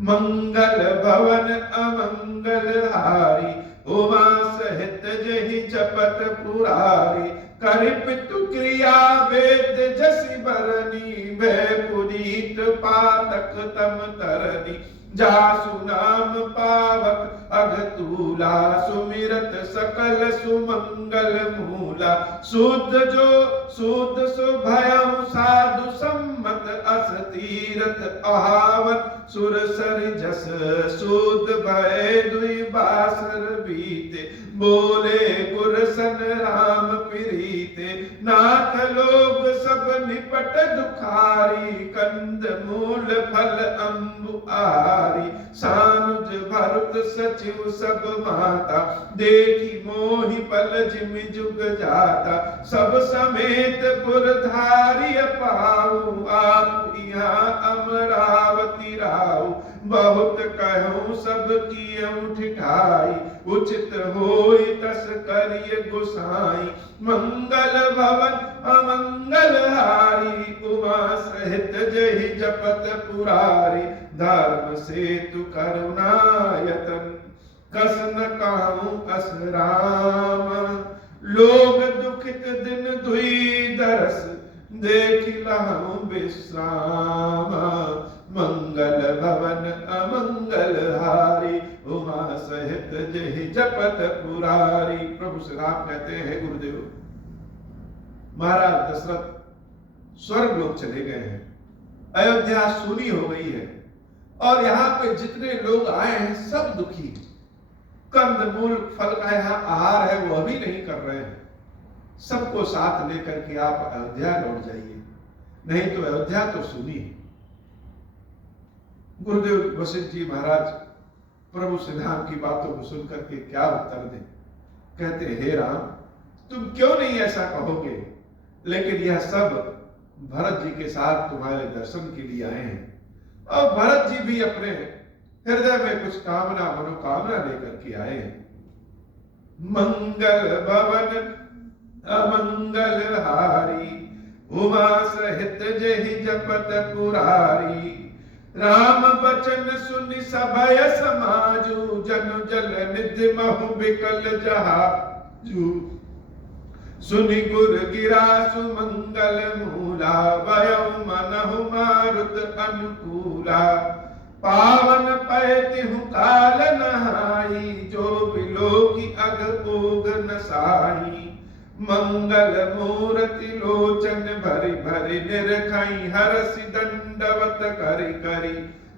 मंगल भवन अमंगल हारी, उमा सहित जहि जपत पुरारी। करि पितु क्रिया वेद जसि बरनी, भय पुनीत पातक तम तरनी। जासु नाम पावक अघतूला, सुमिरत सकल सुमंगल मूला। शुद्ध जो शुद्ध सुभयं साधु सम्मत, अस तीरथ आवन सुरसर जस। शुद्ध भय दुई बासर बीते, बोले गुरसन राम प्रीते। नाथ लोग सब निपट दुखारी, कंद मूल फल अम्बु आरी। सानुज भरत सचिव सब माता, देखी मोहि पल जिम जुग जाता। सब समेत पुरधारी पाऊ, आप यहाँ अमरावती राऊ। बहुत कहूँ सब कियऊँ ठिठाई, उचित होई तस करिय गोसाई। मंगल भवन अमंगल हारी, उमा सहित जहि जपत पुरारी। धर्म सेतु करुणायतन, कस न काहूँ अस राम। लोग दुखित दिन दुई दरस, देख लहूँ विश्राम। मंगल भवन अमंगल हारी, उमा सहित जहि जपत पुरारी। प्रभु श्री राम कहते हैं गुरुदेव, महाराज दशरथ स्वर्ग लोग चले गए हैं, अयोध्या सूनी हो गई है और यहाँ पे जितने लोग आए हैं सब दुखी। कंदमूल फल का यहाँ आहार है वो अभी नहीं कर रहे हैं। सबको साथ लेकर के आप अयोध्या लौट जाइए, नहीं तो अयोध्या तो सूनी। गुरुदेव वशिष्ठ जी महाराज प्रभु श्री राम की बातों को सुनकर के क्या उत्तर दें। कहते, हे राम तुम क्यों नहीं ऐसा कहोगे, लेकिन यह सब भरत जी के साथ तुम्हारे दर्शन के लिए आए हैं और भरत जी भी अपने हृदय में कुछ कामना मनोकामना लेकर के आए हैं। मंगल भवन अमंगल हारी, उमा सहित जहि जपत पुरारी। राम बचन सुनि सभय समाजू, जनु जल निधि महु बिकल जहाजू। सुनि गुर गिरा सुमंगल मूला, वयउ मनहु मारुत अनुकूला। पावन पैतिहु काल नहाई, जो बिलोकी अग ओग नसाई। मंगल मूर्ति लोचन भरि भरि, निरखई हरसि दंडवत करि करि।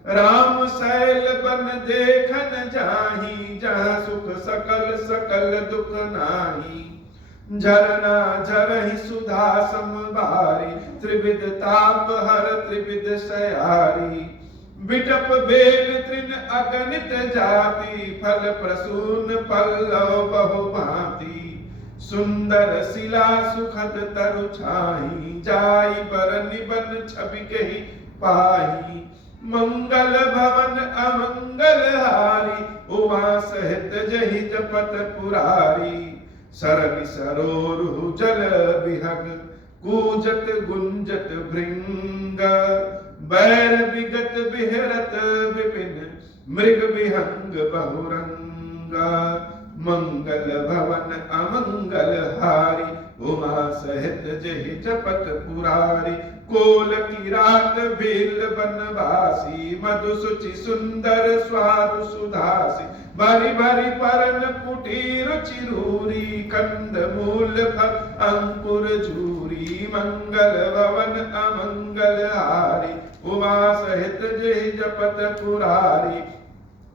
राम सैल बन देखन जाहि, जहाँ सुख सकल सकल दुख नाही। झरना झरहि सुधा समबारी, त्रिविध ताप हर त्रिविध सयारी। बिटप बेल तृण अगणित जाति, फल प्रसून पल्लव बहु भांति। सुंदर शिला सुखद तरु छाई, जाई बर निबन छवि कही पाही। मंगल भवन अमंगल हारी, उमा सहित जहि जपत पुरारी। सरनि सरोरुह जल बिहग, कूजत गुंजत भृंग। बैर विगत बिहरत विपिन, मृग विहंग बहुरंगा। मंगल भवन अमंगल हारी, उमा सहित जहि जपत पुरारी। कोल की रात बेल बनवासी, मधु सुचि सुंदर स्वादु सुधासी। भरी भरी परन पुटी रुचि रूरी, कंद मूल फल अंकुर झूरी। मंगल भवन अमंगल हारी, उमा सहित जहि जपत पुरारी।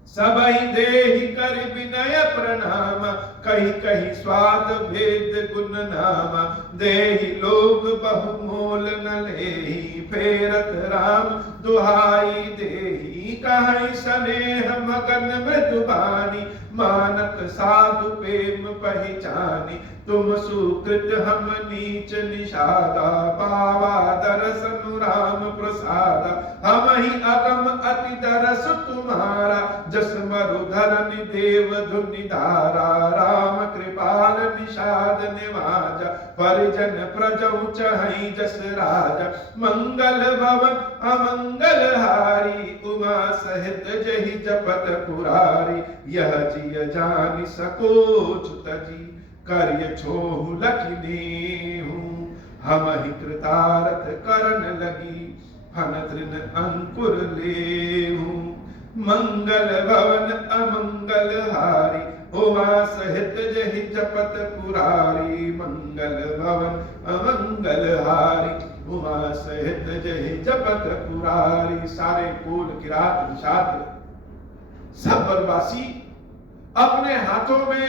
सबहि देहि कर विनय प्रणाम, कही कही स्वाद भेद गुण नाम। देहि लोग बहु मोल न लेहि, फेरत राम दुहाई देहि। कहि स्नेह मगन मृदुबानी, मानत साधु प्रेम पहचानी। तुम सुकृत हम नीच निषादा, पावा दरसन राम प्रसादा। हम ही अगम अति दरस तुम्हारा, जस मरुधरन देव धुनि धारा। राम कृपाल निषाद निवाजा, परिजन प्रजौ चहई जस राजा। मंगल भवन अमंगल हारी, उमा सहित जहि जपत पुरारी। यह जिय जानि सकोच तजी, कार्य छोहु लखिनेहु। हम ही कृतार्थ करन लगी, फन तृण अंकुर लेहु। मंगल भवन अमंगल हारी, उमा सहित जहि जपत पुरारी। मंगल भवन अमंगल हारी, उमा सहित जहि जपत पुरारी। सारे कुल किरात निषाद सब वनवासी अपने हाथों में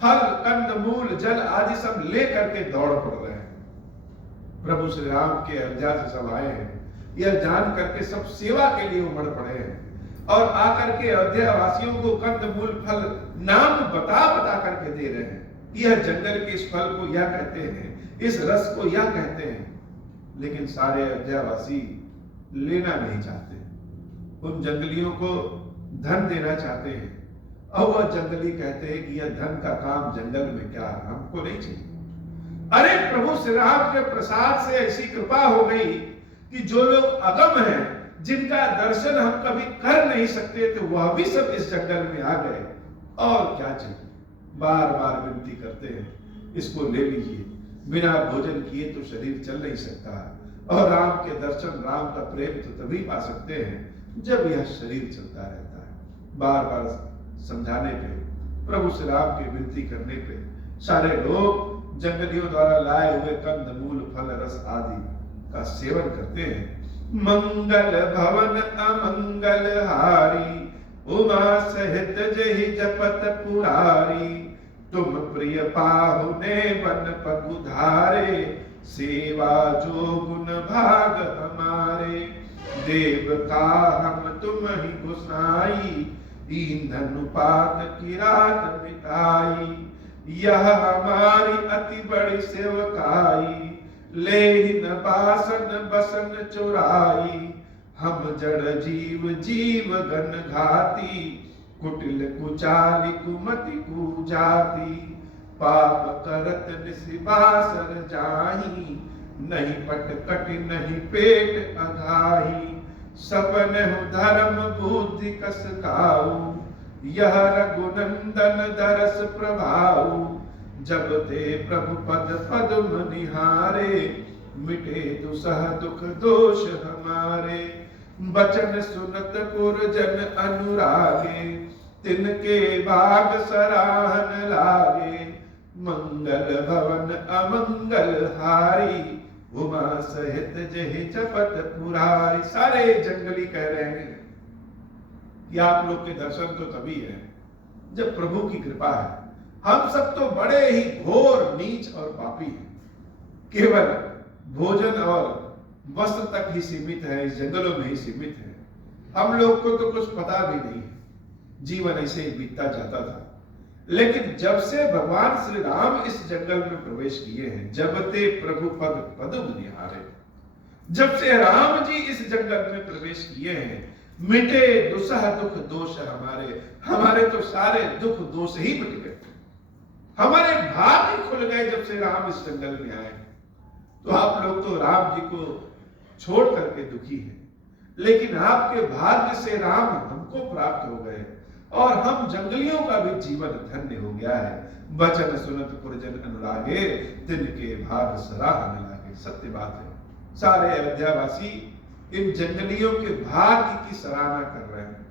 फल कंद मूल जल आदि सब लेकर के दौड़ पड़ रहे हैं। प्रभु श्री राम के अयोध्या से सब आए हैं, यह जान करके सब सेवा के लिए उमड़ पड़े हैं। और आकर के अयोध्या वासियों को कंद मूल फल नाम बता बता करके दे रहे हैं। यह जंगल के इस फल को यह कहते हैं, इस रस को यह कहते हैं। लेकिन सारे अयोध्या वासी लेना नहीं चाहते, उन जंगलियों को धन देना चाहते हैं। और वह जंगली कहते हैं कि यह धन का काम जंगल में क्या, हमको नहीं चाहिए। अरे प्रभु श्री राम के प्रसाद से ऐसी कृपा हो गई कि जो लोग अगम हैं, जिनका दर्शन हम कभी कर नहीं सकते थे, वह भी सब इस जंगल में आ गए। और क्या चाहिए, बार बार विनती करते हैं, इसको ले लीजिए। बिना भोजन किए तो शरीर चल नहीं सकता। और राम के दर्शन, राम का प्रेम तो तभी पा सकते हैं जब यह शरीर चलता रहता है। बार बार समझाने पे, प्रभु श्री राम के विनती करने पे सारे लोग जंगलियों द्वारा लाए हुए कंद मूल फल रस आदि का सेवन करते हैं। मंगल भवन अमंगल हारी, उमा सहित जहि जपत पुरारी। तुम प्रिय पाहुने बन पगुधारे, सेवा जो गुण भाग हमारे। देव का हम तुम ही गोसाई, ईंधन पात की रात मिटाई। यह हमारी अति बड़ी सेवकाई, ले न बासन बसन चुराई। हम जड़ जीव जीव गण घाती, कुटिल कुचाली कुमति कुजाती। पाप करत निसिबासर जाही, नहीं पट कटि नहीं पेट अघाही। सपन धर्म बुद्धि कस खाऊ, यह रघुनंदन दरस प्रभाऊ। जब ते प्रभु पद पद्म निहारे, मिटे दुसह दुख दोष हमारे। बचन सुनत पुरजन अनुरागे, तिनके बाग सराहन लागे। मंगल भवन अमंगल हारी, उमा सहित जहि जपत पुरारी। सारे जंगली कह रहे हैं कि आप लोग के दर्शन तो तभी है जब प्रभु की कृपा है। हम सब तो बड़े ही घोर नीच और पापी हैं, केवल भोजन और वस्त्र तक ही सीमित है, इस जंगलों में ही सीमित है। हम लोग को तो कुछ पता भी नहीं है, जीवन ऐसे ही बीतता जाता था। लेकिन जब से भगवान श्री राम इस जंगल में प्रवेश किए हैं, जब ते प्रभु पद पद्म निहारे, जब से राम जी इस जंगल में प्रवेश किए हैं, मिटे दुसह दुख दोष हमारे। हमारे तो सारे दुख दोष ही मिट गए, हमारे भाग ही खुल गए जब से राम इस जंगल में आए। तो आप लोग तो राम जी को छोड़ करके दुखी हैं, लेकिन आपके भाग्य से राम हमको प्राप्त हो गए और हम जंगलियों का भी जीवन धन्य हो गया है। बचन सुनत पुरजन अनुरागे, तिनके भाग सराहन लागे। सत्य बात है, सारे अयोध्यावासी इन जंगलियों के भाग्य की सराहना कर रहे हैं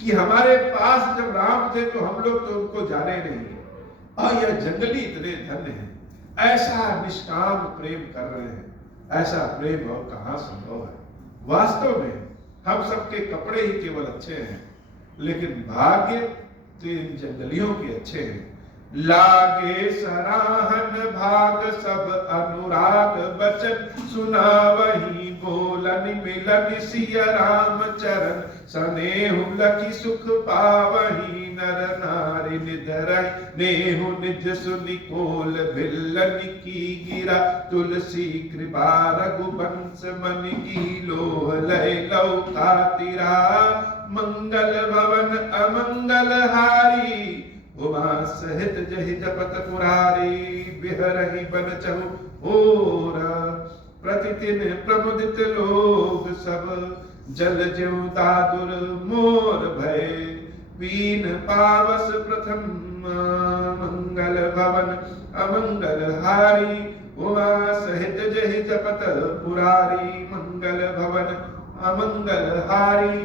कि हमारे पास जब राम थे तो हम लोग तो उनको जाने नहीं, और यह जंगली इतने धन्य हैं, ऐसा निष्काम प्रेम कर रहे हैं। ऐसा प्रेम और कहां संभव है। वास्तव में हम सबके कपड़े ही केवल अच्छे हैं, लेकिन भाग्य तो इन जंगलियों के अच्छे हैं। लागे सराहन भाग सब अनुराग, बचन सुनावही बोलन मिलन सिया राम चरण, सनेहु लखि सुख पावही नर नारी निधरहि, नेहु निज सुनि कोल भिल्लन की गिरा, तुलसी कृपा रघुवंश मन की लोह लय लौ खातिरा, मंगल भवन अमंगल हारी, उमा सहित जहि जपत पुरारी, बिहरहि बन चहु ओर, प्रतिदिन प्रमुदित लोग सब, जल ज्यों दादुर मोर भय, पीन पावस प्रथम मंगल भवन अमंगल हारी, उमा सहित जहि जपत पुरारी, मंगल भवन अमंगल हारी,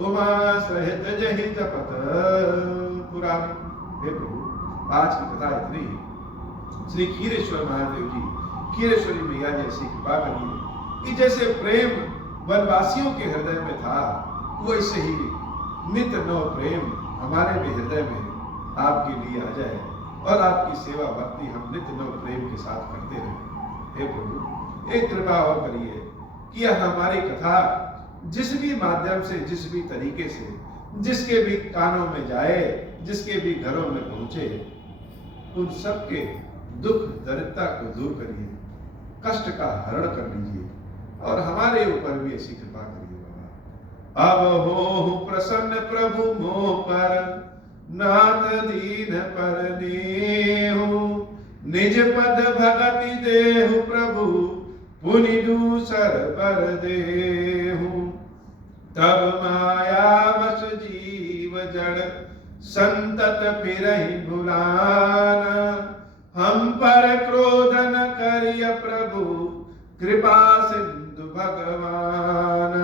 उमा सहित जहि जपत पुरारी। हे प्रभु, आज की कथा इतनी ही। श्री खीरेश्वर महादेव जी, खीरेश्वरी मैया जैसी कृपा करिए कि जैसे प्रेम वनवासियों के हृदय में था, वैसे ही नित नव प्रेम हमारे भी हृदय में आपके लिए आ जाए, और आपकी सेवा भक्ति हम नित नव प्रेम के साथ करते रहे। हे प्रभु, एक कृपा और करिए कि यह हमारी कथा जिस भी माध्यम से, जिस भी तरीके से, जिसके भी कानों में जाए, जिसके भी घरों में पहुंचे, उन सबके दुख दरिद्रता को दूर करिए, कष्ट का हरण कर लीजिए, और हमारे ऊपर भी ऐसी कृपा करिए बाबा। अब हो प्रसन्न प्रभु मोह पर, नाथ दीन पर नेहु, निज पद भगति देहु प्रभु, पुनि दूसर पर देहु, तब माया वश जीव जड़, संतत फिरहि भुलाना, हम पर क्रोध न करिय प्रभु, कृपा सिंधु भगवान,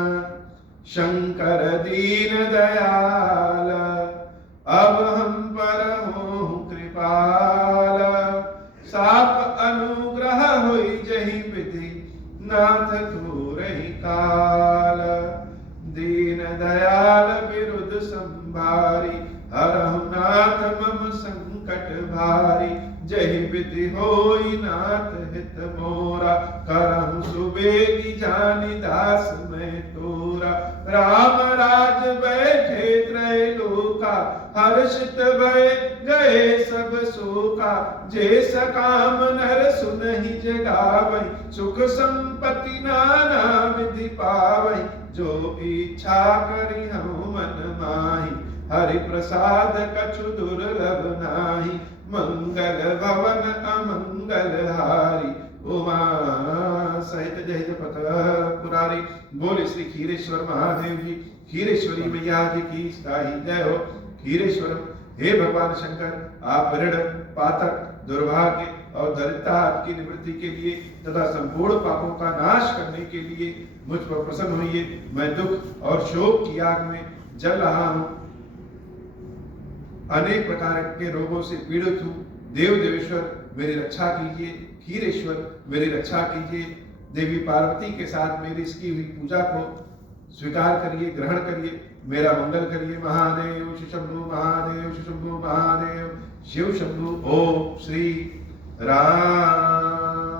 शंकर दीन दयाल, अब हम पर हो कृपाल, साप अनुग्रह होई जहि विधि, नाथ थोरहि काल, दीन दयाल विरुद्ध संभारी, हरहु नाथ मम संकट भारी, जहि विधि होई नाथ हित मोरा, करहु सुबेगी जानि दास मैं तोरा, राम राज बैठे त्रैलोका, हर्षित भय गए सब शोका, जे सकाम नर सुनहि जगावै, सुख संपत्ति नाना विधि पावै, जो इच्छा करि हूँ मन माही, हरि प्रसाद कछु दुर्लभ नाही, मंगल भवन अमंगल हारी, उमा सहित जय जपत पुरारी। बोले श्री खीरेश्वर महादेव जी, खीरेश्वरी मैया जी की साही जय हो। खीरेश्वर, हे भगवान शंकर, आप ऋण पातक दुर्भाग्य और दरिद्रता आपकी निवृत्ति के लिए तथा संपूर्ण पापों का नाश करने के लिए मुझ पर प्रसन्न होइए। मैं दुख और शोक की आग में जल रहा हूँ, अनेक प्रकार के रोगों से पीड़ित हूँ। देव देवेश्वर मेरी रक्षा कीजिए, खीरेश्वर मेरी रक्षा कीजिए। देवी पार्वती के साथ मेरी इसकी हुई पूजा को स्वीकार करिए, ग्रहण करिए, मेरा मंगल करिए। महादेव शिशंभु, महादेव शिशंभु, महादेव शिव शंभु। ओम श्री राम